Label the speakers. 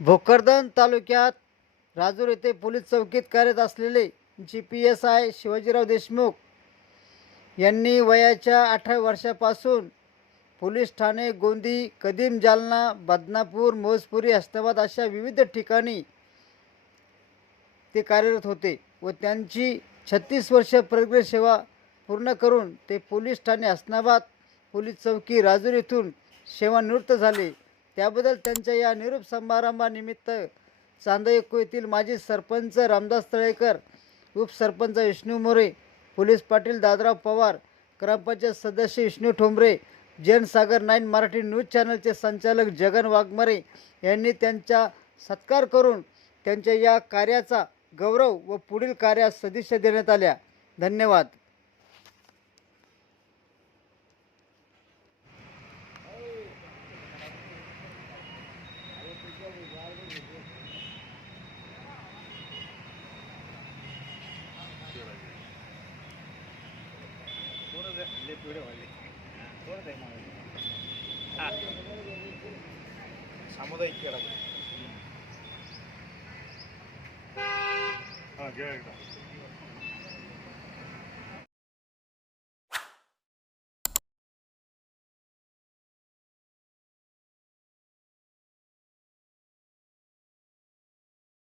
Speaker 1: भोकरदन तालुक्यात राजूर येथे पोलीस चौकीत कार्यरत असलेले G P S I Shivajirao Deshmukh यांनी वयाच्या अठरा वर्षापासून पोलीस ठाणे गोंदी कदीम जालना बदनापूर मोजपुरी हस्ताबाद अशा विविध ठिकाणी ते कार्यरत होते व त्यांची छत्तीस वर्ष प्रगत सेवा पूर्ण करून ते पोलीस ठाणे हसनाबाद पोलीस चौकी राजूर येथून सेवानिवृत्त झाले. त्याबद्दल त्यांच्या या निरूप समारंभानिमित्त चांदयको येथील माजी सरपंच रामदास तळेकर उपसरपंच विष्णू मोरे पोलीस पाटील दादराव पवार ग्रामपंचायत सदस्य विष्णू ठोंबरे जैन सागर नाईन मराठी न्यूज चॅनलचे संचालक जगन वाघमारे यांनी त्यांचा सत्कार करून त्यांच्या या कार्याचा गौरव व पुढील कार्यास सदिच्छा देण्यात आल्या. धन्यवाद.
Speaker 2: പോകുന്നത് ലിപ്പിയുടെ വഴി ഇവിടെ തേങ്ങ സമുദയിക്കിടക്കും ആ കേട്ടോ